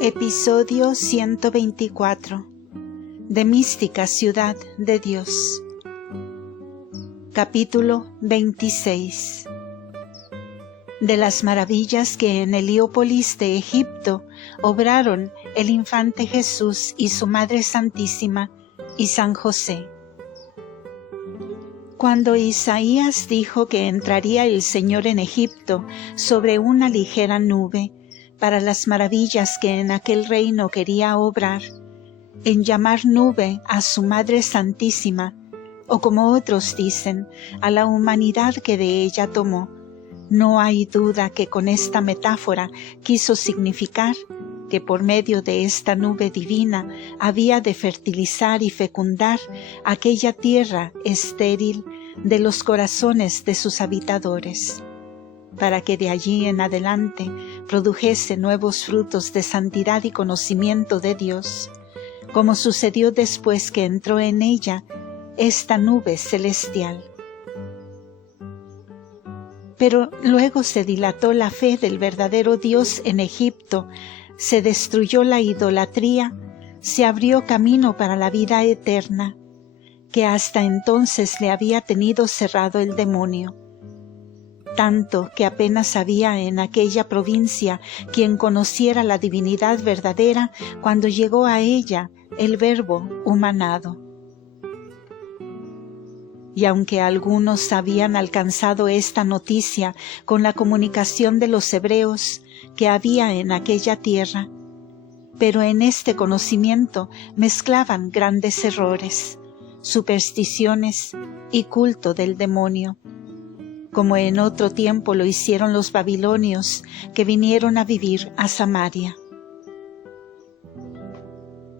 Episodio 124 de Mística Ciudad de Dios. Capítulo 26. De las maravillas que en Heliópolis de Egipto obraron el infante Jesús y su Madre Santísima y San José. Cuando Isaías dijo que entraría el Señor en Egipto sobre una ligera nube, para las maravillas que en aquel reino quería obrar, en llamar nube a su Madre Santísima, o como otros dicen, a la humanidad que de ella tomó, no hay duda que con esta metáfora quiso significar que por medio de esta nube divina había de fertilizar y fecundar aquella tierra estéril de los corazones de sus habitadores, para que de allí en adelante produjese nuevos frutos de santidad y conocimiento de Dios, como sucedió después que entró en ella esta nube celestial. Pero luego se dilató la fe del verdadero Dios en Egipto, se destruyó la idolatría, se abrió camino para la vida eterna, que hasta entonces le había tenido cerrado el demonio. Tanto que apenas había en aquella provincia quien conociera la divinidad verdadera cuando llegó a ella el Verbo humanado. Y aunque algunos habían alcanzado esta noticia con la comunicación de los hebreos que había en aquella tierra, pero en este conocimiento mezclaban grandes errores, supersticiones y culto del demonio, como en otro tiempo lo hicieron los babilonios que vinieron a vivir a Samaria.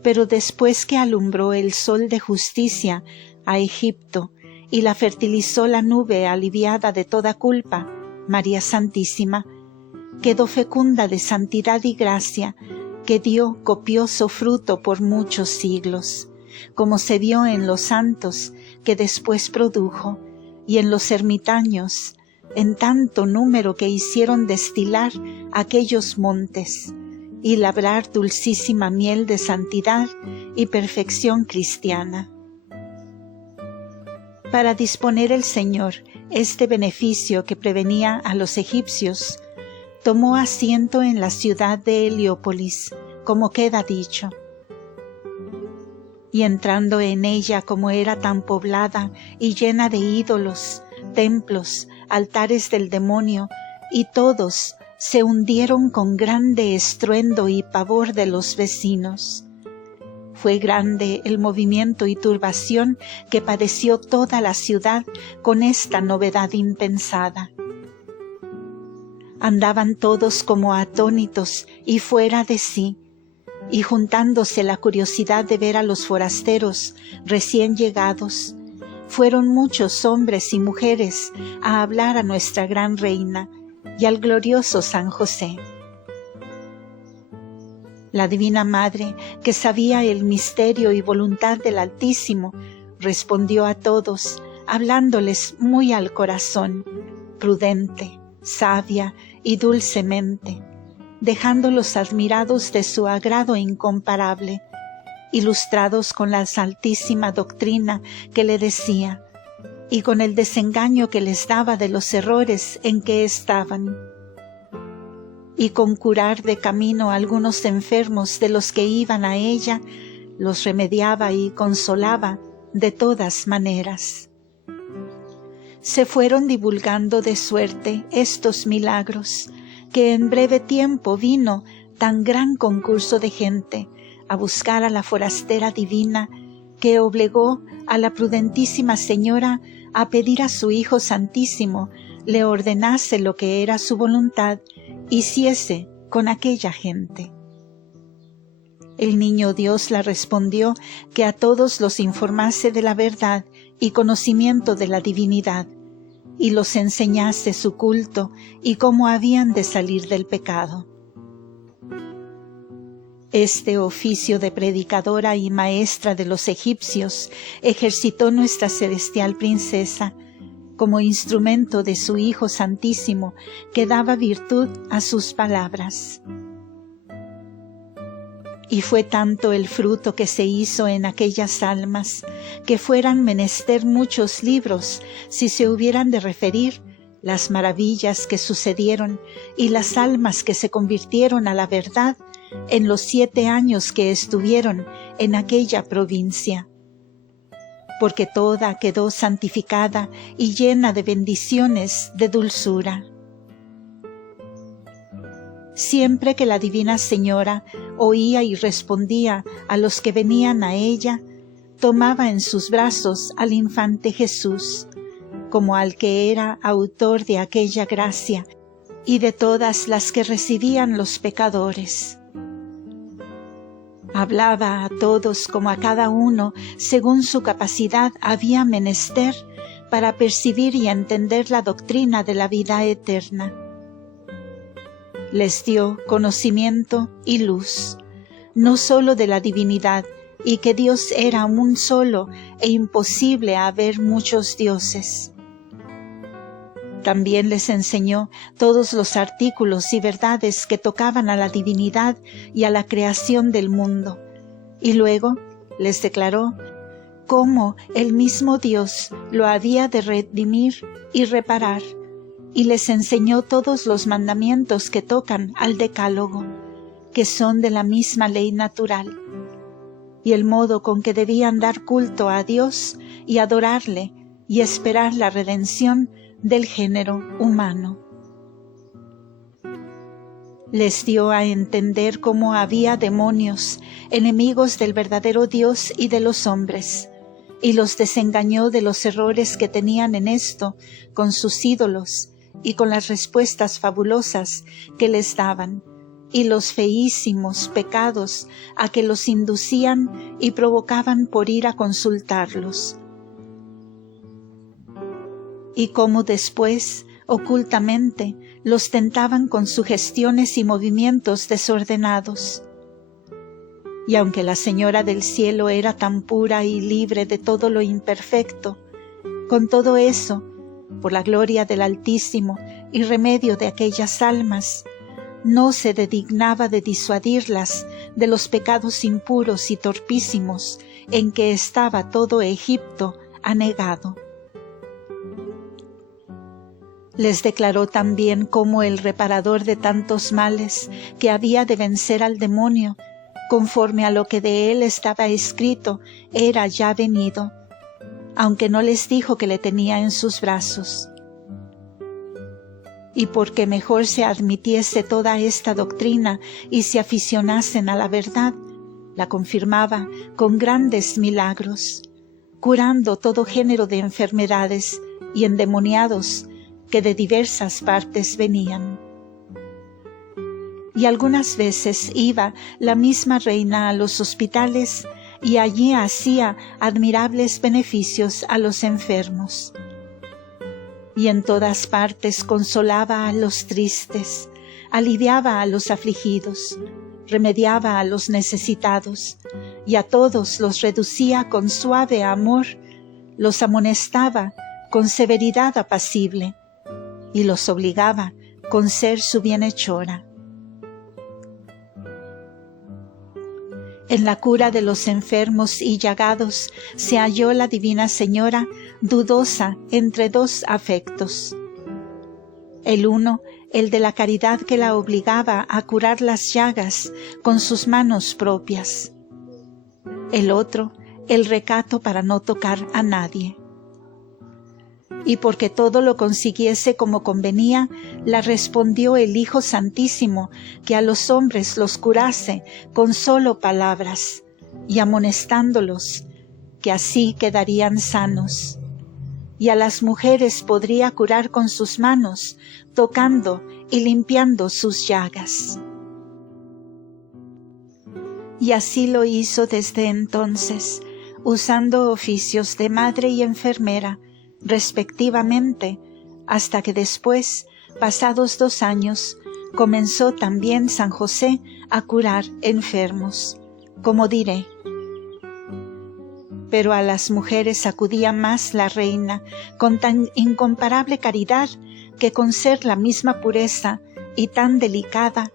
Pero después que alumbró el sol de justicia a Egipto y la fertilizó la nube aliviada de toda culpa, María Santísima, quedó fecunda de santidad y gracia, que dio copioso fruto por muchos siglos, como se vio en los santos que después produjo, y en los ermitaños, en tanto número que hicieron destilar aquellos montes, y labrar dulcísima miel de santidad y perfección cristiana. Para disponer el Señor este beneficio que prevenía a los egipcios, tomó asiento en la ciudad de Heliópolis, como queda dicho. Y entrando en ella, como era tan poblada y llena de ídolos, templos, altares del demonio, y todos se hundieron con grande estruendo y pavor de los vecinos. Fue grande el movimiento y turbación que padeció toda la ciudad con esta novedad impensada. Andaban todos como atónitos y fuera de sí, y juntándose la curiosidad de ver a los forasteros recién llegados, fueron muchos hombres y mujeres a hablar a nuestra gran reina y al glorioso San José. La Divina Madre, que sabía el misterio y voluntad del Altísimo, respondió a todos, hablándoles muy al corazón, prudente, sabia y dulcemente, dejándolos admirados de su agrado incomparable, ilustrados con la altísima doctrina que le decía, y con el desengaño que les daba de los errores en que estaban, y con curar de camino a algunos enfermos de los que iban a ella, los remediaba y consolaba de todas maneras. Se fueron divulgando de suerte estos milagros, que en breve tiempo vino tan gran concurso de gente a buscar a la forastera divina, que obligó a la prudentísima señora a pedir a su Hijo Santísimo le ordenase lo que era su voluntad, hiciese con aquella gente. El niño Dios la respondió que a todos los informase de la verdad y conocimiento de la divinidad, y los enseñase su culto y cómo habían de salir del pecado. Este oficio de predicadora y maestra de los egipcios ejercitó nuestra celestial princesa, como instrumento de su Hijo Santísimo, que daba virtud a sus palabras. Y fue tanto el fruto que se hizo en aquellas almas, que fueran menester muchos libros si se hubieran de referir las maravillas que sucedieron y las almas que se convirtieron a la verdad en los 7 años que estuvieron en aquella provincia. Porque toda quedó santificada y llena de bendiciones de dulzura. Siempre que la Divina Señora oía y respondía a los que venían a ella, tomaba en sus brazos al infante Jesús, como al que era autor de aquella gracia y de todas las que recibían los pecadores. Hablaba a todos como a cada uno según su capacidad había menester para percibir y entender la doctrina de la vida eterna. Les dio conocimiento y luz, no sólo de la divinidad, y que Dios era un solo e imposible haber muchos dioses. También les enseñó todos los artículos y verdades que tocaban a la divinidad y a la creación del mundo, y luego les declaró cómo el mismo Dios lo había de redimir y reparar, y les enseñó todos los mandamientos que tocan al decálogo, que son de la misma ley natural, y el modo con que debían dar culto a Dios y adorarle y esperar la redención del género humano. Les dio a entender cómo había demonios, enemigos del verdadero Dios y de los hombres, y los desengañó de los errores que tenían en esto con sus ídolos y con las respuestas fabulosas que les daban, y los feísimos pecados a que los inducían y provocaban por ir a consultarlos. Y cómo después, ocultamente, los tentaban con sugestiones y movimientos desordenados. Y aunque la Señora del Cielo era tan pura y libre de todo lo imperfecto, con todo eso, por la gloria del Altísimo y remedio de aquellas almas, no se dignaba de disuadirlas de los pecados impuros y torpísimos en que estaba todo Egipto anegado. Les declaró también cómo el reparador de tantos males que había de vencer al demonio, conforme a lo que de él estaba escrito, era ya venido, aunque no les dijo que le tenía en sus brazos. Y porque mejor se admitiese toda esta doctrina y se aficionasen a la verdad, la confirmaba con grandes milagros, curando todo género de enfermedades y endemoniados que de diversas partes venían. Y algunas veces iba la misma reina a los hospitales y allí hacía admirables beneficios a los enfermos. Y en todas partes consolaba a los tristes, aliviaba a los afligidos, remediaba a los necesitados, y a todos los reducía con suave amor, los amonestaba con severidad apacible, y los obligaba con ser su bienhechora. En la cura de los enfermos y llagados se halló la Divina Señora dudosa entre dos afectos. El uno, el de la caridad que la obligaba a curar las llagas con sus manos propias. El otro, el recato para no tocar a nadie. Y porque todo lo consiguiese como convenía, la respondió el Hijo Santísimo que a los hombres los curase con solo palabras, y amonestándolos, que así quedarían sanos. Y a las mujeres podría curar con sus manos, tocando y limpiando sus llagas. Y así lo hizo desde entonces, usando oficios de madre y enfermera, respectivamente, hasta que después, pasados 2 años, comenzó también San José a curar enfermos, como diré. Pero a las mujeres acudía más la reina con tan incomparable caridad que con ser la misma pureza y tan delicada,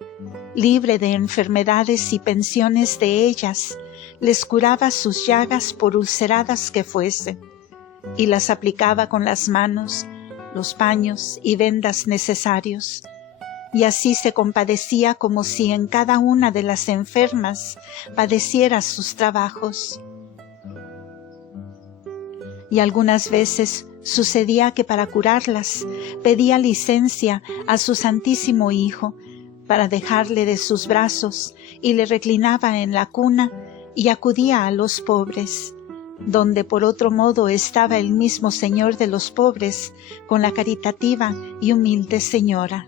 libre de enfermedades y pensiones de ellas, les curaba sus llagas por ulceradas que fuesen, y las aplicaba con las manos, los paños y vendas necesarios, y así se compadecía como si en cada una de las enfermas padeciera sus trabajos. Y algunas veces sucedía que para curarlas pedía licencia a su Santísimo Hijo para dejarle de sus brazos y le reclinaba en la cuna y acudía a los pobres, donde por otro modo estaba el mismo Señor de los pobres con la caritativa y humilde Señora.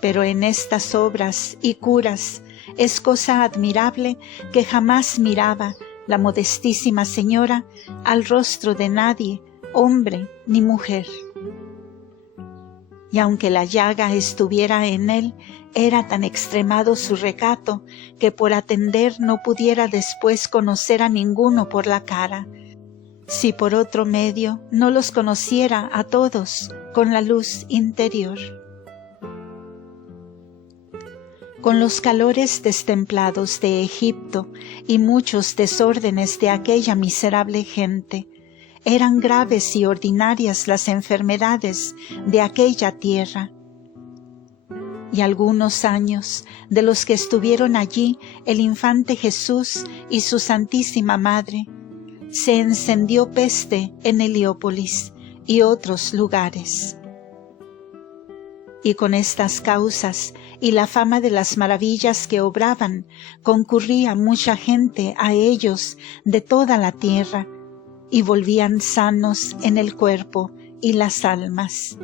Pero en estas obras y curas es cosa admirable que jamás miraba la modestísima Señora al rostro de nadie, hombre ni mujer. Y aunque la llaga estuviera en él, era tan extremado su recato que por atender no pudiera después conocer a ninguno por la cara, si por otro medio no los conociera a todos con la luz interior. Con los calores destemplados de Egipto y muchos desórdenes de aquella miserable gente, eran graves y ordinarias las enfermedades de aquella tierra. Y algunos años de los que estuvieron allí el infante Jesús y su Santísima Madre, se encendió peste en Heliópolis y otros lugares. Y con estas causas y la fama de las maravillas que obraban, concurría mucha gente a ellos de toda la tierra, y volvían sanos en el cuerpo y las almas.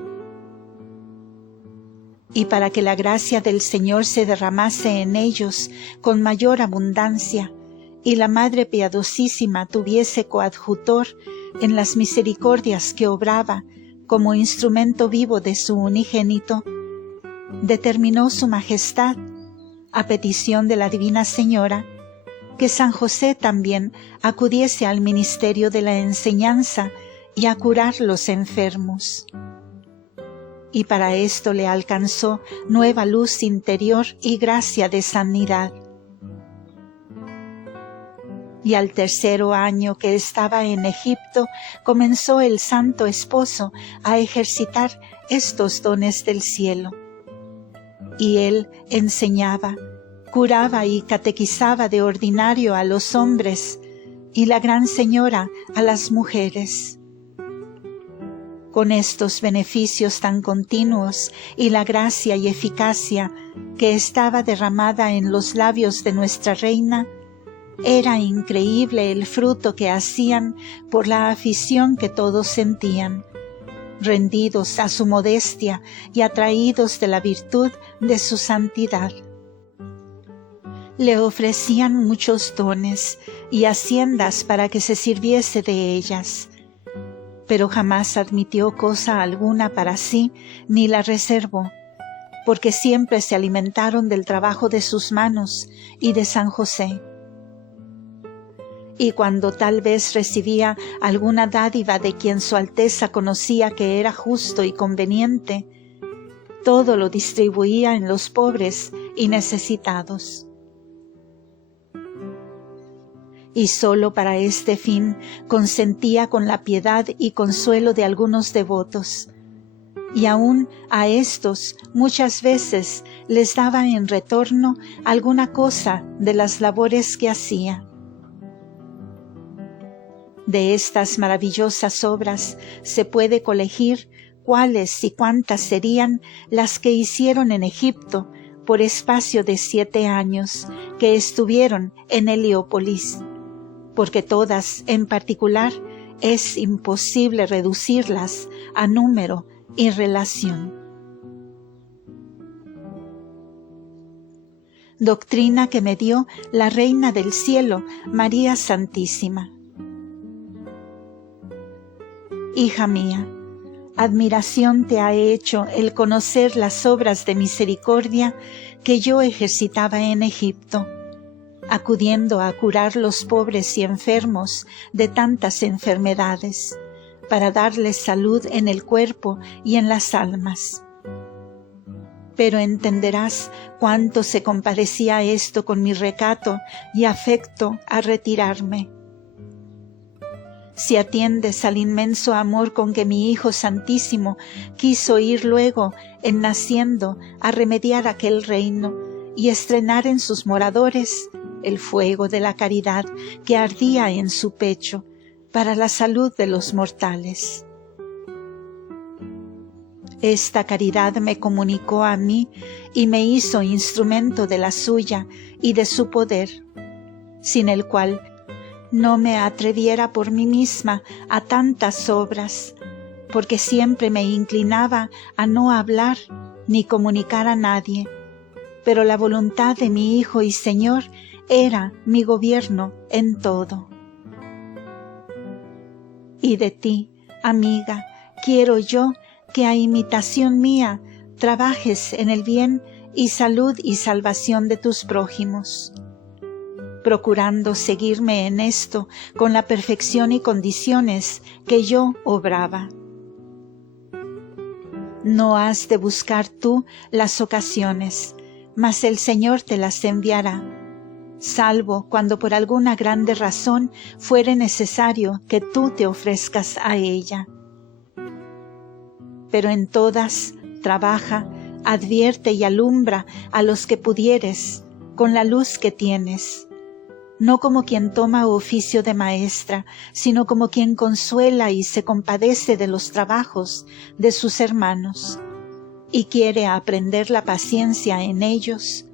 Y para que la gracia del Señor se derramase en ellos con mayor abundancia, y la Madre Piadosísima tuviese coadjutor en las misericordias que obraba como instrumento vivo de su unigénito, determinó su Majestad, a petición de la Divina Señora, que San José también acudiese al ministerio de la enseñanza y a curar los enfermos. Y para esto le alcanzó nueva luz interior y gracia de sanidad. Y al 3er año que estaba en Egipto, comenzó el Santo Esposo a ejercitar estos dones del cielo. Y él enseñaba, curaba y catequizaba de ordinario a los hombres, y la Gran Señora a las mujeres. Con estos beneficios tan continuos y la gracia y eficacia que estaba derramada en los labios de nuestra Reina, era increíble el fruto que hacían por la afición que todos sentían, rendidos a su modestia y atraídos de la virtud de su santidad. Le ofrecían muchos dones y haciendas para que se sirviese de ellas, pero jamás admitió cosa alguna para sí ni la reservó, porque siempre se alimentaron del trabajo de sus manos y de San José. Y cuando tal vez recibía alguna dádiva de quien su Alteza conocía que era justo y conveniente, todo lo distribuía en los pobres y necesitados. Y sólo para este fin consentía con la piedad y consuelo de algunos devotos, y aun a estos muchas veces les daba en retorno alguna cosa de las labores que hacía. De estas maravillosas obras se puede colegir cuáles y cuántas serían las que hicieron en Egipto por espacio de 7 años que estuvieron en Heliópolis, porque todas en particular es imposible reducirlas a número y relación. Doctrina que me dio la Reina del Cielo, María Santísima. Hija mía, admiración te ha hecho el conocer las obras de misericordia que yo ejercitaba en Egipto, acudiendo a curar los pobres y enfermos de tantas enfermedades, para darles salud en el cuerpo y en las almas. Pero entenderás cuánto se compadecía esto con mi recato y afecto a retirarme. Si atiendes al inmenso amor con que mi Hijo Santísimo quiso ir luego, en naciendo, a remediar aquel reino y estrenar en sus moradores el fuego de la caridad que ardía en su pecho para la salud de los mortales. Esta caridad me comunicó a mí y me hizo instrumento de la suya y de su poder, sin el cual no me atreviera por mí misma a tantas obras, porque siempre me inclinaba a no hablar ni comunicar a nadie, pero la voluntad de mi Hijo y Señor era mi gobierno en todo. Y de ti, amiga, quiero yo que a imitación mía trabajes en el bien y salud y salvación de tus prójimos, procurando seguirme en esto con la perfección y condiciones que yo obraba. No has de buscar tú las ocasiones, mas el Señor te las enviará, salvo cuando por alguna grande razón fuere necesario que tú te ofrezcas a ella. Pero en todas trabaja, advierte y alumbra a los que pudieres con la luz que tienes, no como quien toma oficio de maestra, sino como quien consuela y se compadece de los trabajos de sus hermanos, y quiere aprender la paciencia en ellos,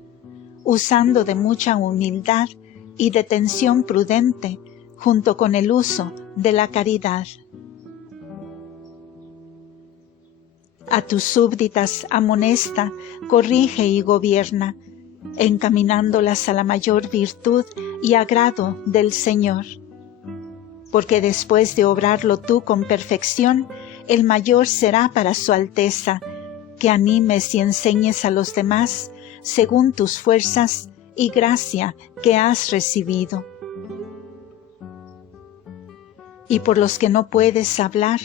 usando de mucha humildad y de tensión prudente, junto con el uso de la caridad. A tus súbditas amonesta, corrige y gobierna, encaminándolas a la mayor virtud y agrado del Señor. Porque después de obrarlo tú con perfección, el mayor será para su Alteza, que animes y enseñes a los demás según tus fuerzas y gracia que has recibido. Y por los que no puedes hablar,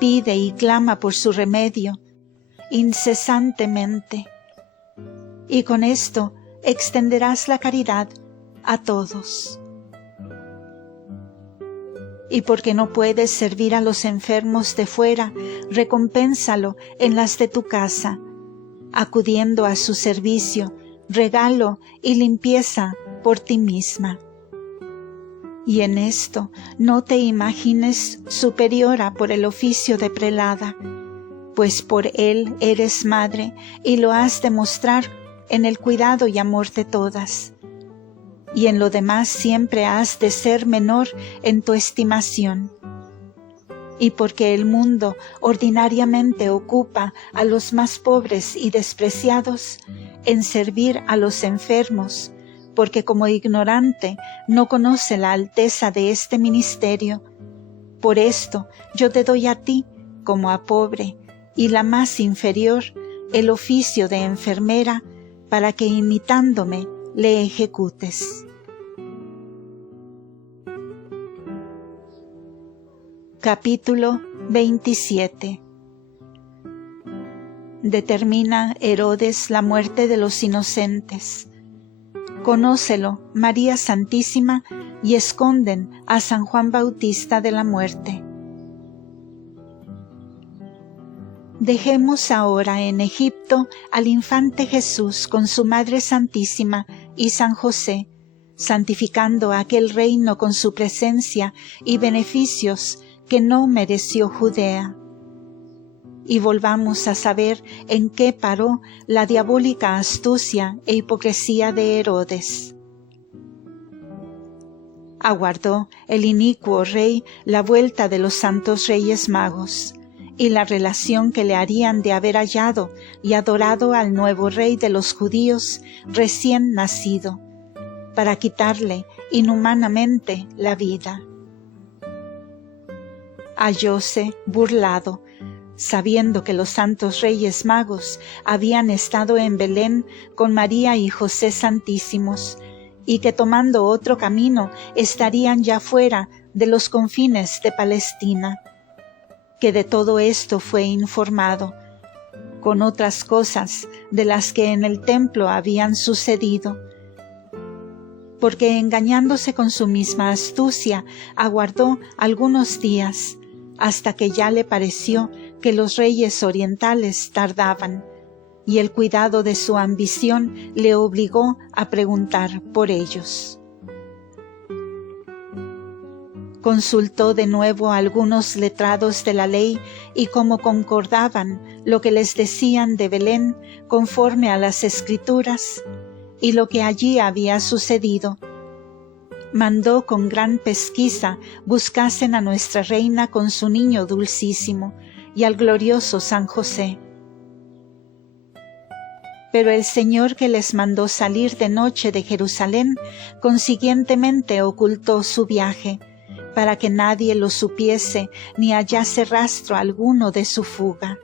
pide y clama por su remedio incesantemente, y con esto extenderás la caridad a todos. Y porque no puedes servir a los enfermos de fuera, recompénsalo en las de tu casa, acudiendo a su servicio, regalo y limpieza por ti misma. Y en esto no te imagines superiora por el oficio de prelada, pues por él eres madre y lo has de mostrar en el cuidado y amor de todas. Y en lo demás siempre has de ser menor en tu estimación. Y porque el mundo ordinariamente ocupa a los más pobres y despreciados en servir a los enfermos, porque como ignorante no conoce la alteza de este ministerio, por esto yo te doy a ti, como a pobre y la más inferior, el oficio de enfermera, para que imitándome le ejecutes. Capítulo 27. Determina Herodes la muerte de los inocentes. Conócelo, María Santísima, y esconden a San Juan Bautista de la muerte. Dejemos ahora en Egipto al infante Jesús con su Madre Santísima y San José, santificando aquel reino con su presencia y beneficios que no mereció Judea. Y volvamos a saber en qué paró la diabólica astucia e hipocresía de Herodes. Aguardó el inicuo rey la vuelta de los santos reyes magos y la relación que le harían de haber hallado y adorado al nuevo rey de los judíos recién nacido, para quitarle inhumanamente la vida. Hallóse burlado, sabiendo que los santos reyes magos habían estado en Belén con María y José santísimos, y que tomando otro camino estarían ya fuera de los confines de Palestina, que de todo esto fue informado, con otras cosas de las que en el templo habían sucedido, porque engañándose con su misma astucia, aguardó algunos días, hasta que ya le pareció que los reyes orientales tardaban, y el cuidado de su ambición le obligó a preguntar por ellos. Consultó de nuevo a algunos letrados de la ley, y como concordaban lo que les decían de Belén conforme a las Escrituras y lo que allí había sucedido, mandó con gran pesquisa buscasen a nuestra reina con su niño dulcísimo y al glorioso San José. Pero el Señor, que les mandó salir de noche de Jerusalén, consiguientemente ocultó su viaje, para que nadie lo supiese ni hallase rastro alguno de su fuga.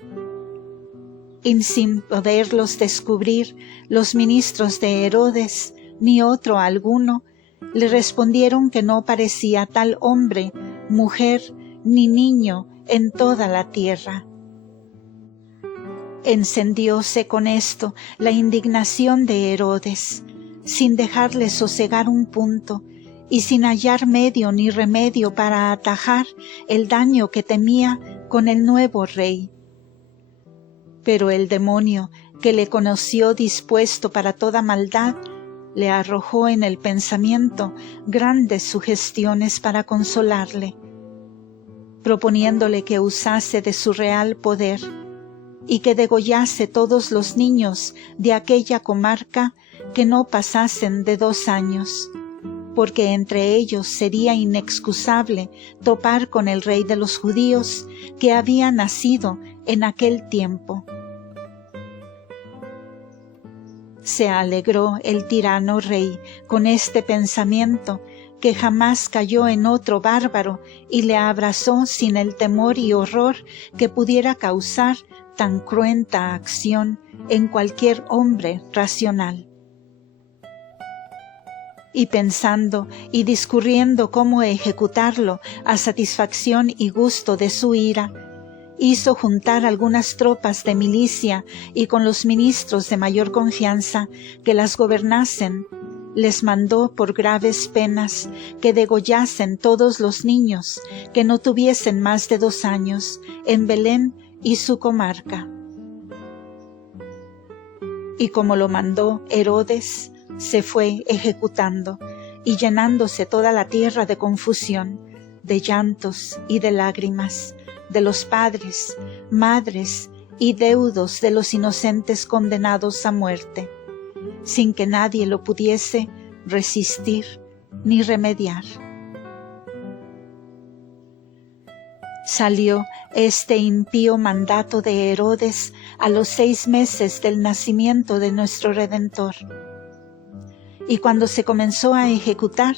Y sin poderlos descubrir, los ministros de Herodes, ni otro alguno, le respondieron que no parecía tal hombre, mujer, ni niño en toda la tierra. Encendióse con esto la indignación de Herodes, sin dejarle sosegar un punto, y sin hallar medio ni remedio para atajar el daño que temía con el nuevo rey. Pero el demonio, que le conoció dispuesto para toda maldad, le arrojó en el pensamiento grandes sugestiones para consolarle, proponiéndole que usase de su real poder, y que degollase todos los niños de aquella comarca que no pasasen de 2 años, porque entre ellos sería inexcusable topar con el rey de los judíos que había nacido en aquel tiempo. Se alegró el tirano rey con este pensamiento, que jamás cayó en otro bárbaro, y le abrazó sin el temor y horror que pudiera causar tan cruenta acción en cualquier hombre racional. Y pensando y discurriendo cómo ejecutarlo a satisfacción y gusto de su ira, hizo juntar algunas tropas de milicia y con los ministros de mayor confianza que las gobernasen, les mandó por graves penas que degollasen todos los niños que no tuviesen más de 2 años en Belén y su comarca. Y como lo mandó Herodes, se fue ejecutando, y llenándose toda la tierra de confusión, de llantos y de lágrimas, de los padres, madres y deudos de los inocentes condenados a muerte, sin que nadie lo pudiese resistir ni remediar. Salió este impío mandato de Herodes a los 6 meses del nacimiento de nuestro Redentor. Y cuando se comenzó a ejecutar,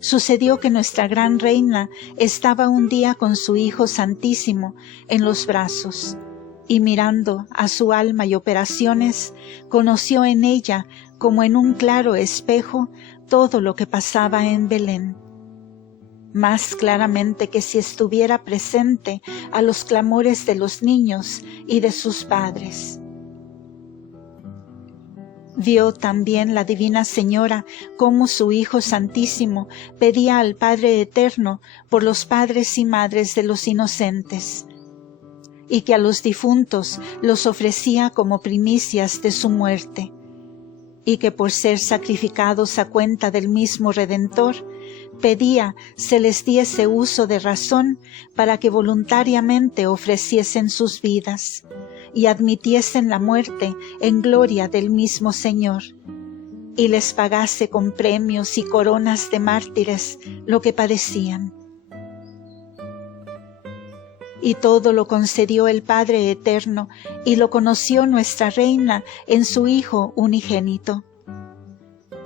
sucedió que nuestra gran reina estaba un día con su Hijo Santísimo en los brazos, y mirando a su alma y operaciones, conoció en ella, como en un claro espejo, todo lo que pasaba en Belén, más claramente que si estuviera presente a los clamores de los niños y de sus padres. Vio también la Divina Señora cómo su Hijo Santísimo pedía al Padre Eterno por los padres y madres de los inocentes, y que a los difuntos los ofrecía como primicias de su muerte, y que por ser sacrificados a cuenta del mismo Redentor, pedía se les diese uso de razón para que voluntariamente ofreciesen sus vidas y admitiesen la muerte en gloria del mismo Señor, y les pagase con premios y coronas de mártires lo que padecían. Y todo lo concedió el Padre Eterno, y lo conoció nuestra Reina en su Hijo unigénito,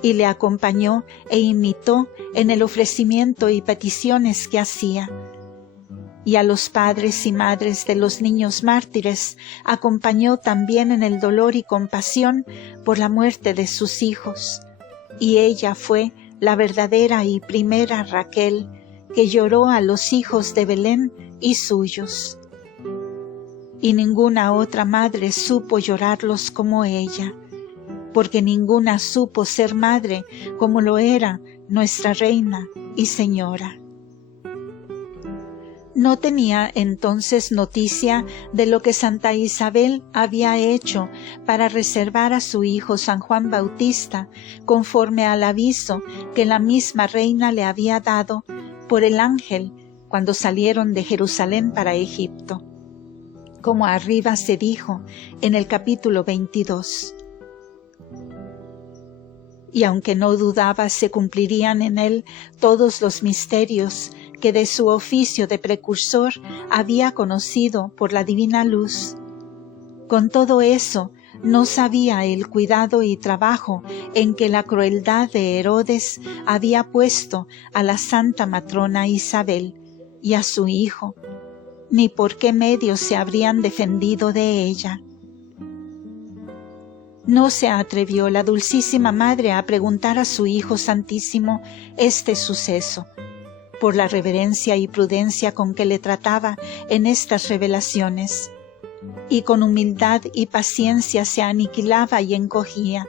y le acompañó e imitó en el ofrecimiento y peticiones que hacía. Y a los padres y madres de los niños mártires acompañó también en el dolor y compasión por la muerte de sus hijos, y ella fue la verdadera y primera Raquel, que lloró a los hijos de Belén y suyos. Y ninguna otra madre supo llorarlos como ella, porque ninguna supo ser madre como lo era nuestra reina y señora. No tenía entonces noticia de lo que Santa Isabel había hecho para reservar a su hijo San Juan Bautista, conforme al aviso que la misma reina le había dado por el ángel cuando salieron de Jerusalén para Egipto, como arriba se dijo en el capítulo 22. Y aunque no dudaba se cumplirían en él todos los misterios que de su oficio de precursor había conocido por la divina luz. Con todo eso, no sabía el cuidado y trabajo en que la crueldad de Herodes había puesto a la santa matrona Isabel y a su hijo, ni por qué medios se habrían defendido de ella. No se atrevió la dulcísima madre a preguntar a su Hijo Santísimo este suceso, por la reverencia y prudencia con que le trataba en estas revelaciones, y con humildad y paciencia se aniquilaba y encogía.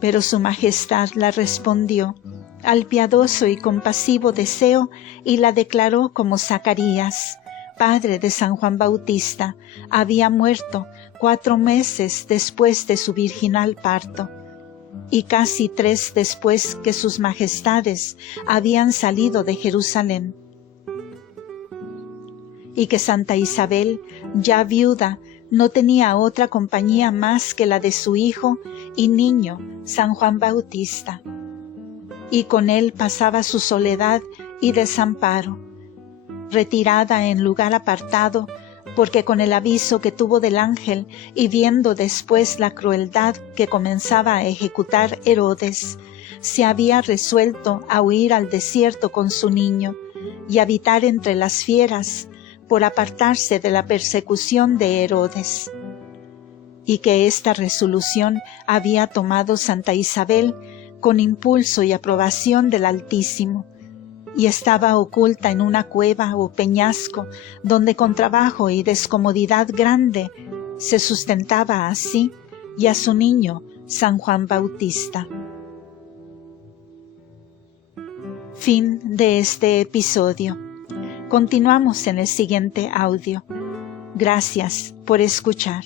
Pero su majestad la respondió al piadoso y compasivo deseo y la declaró como Zacarías, padre de San Juan Bautista, había muerto 4 meses después de su virginal parto, y casi 3 después que sus majestades habían salido de Jerusalén, y que Santa Isabel, ya viuda, no tenía otra compañía más que la de su hijo y niño, San Juan Bautista, y con él pasaba su soledad y desamparo, retirada en lugar apartado, porque con el aviso que tuvo del ángel y viendo después la crueldad que comenzaba a ejecutar Herodes, se había resuelto a huir al desierto con su niño y habitar entre las fieras por apartarse de la persecución de Herodes. Y que esta resolución había tomado Santa Isabel con impulso y aprobación del Altísimo, y estaba oculta en una cueva o peñasco, donde con trabajo y descomodidad grande se sustentaba a sí y a su niño San Juan Bautista. Fin de este episodio. Continuamos en el siguiente audio. Gracias por escuchar.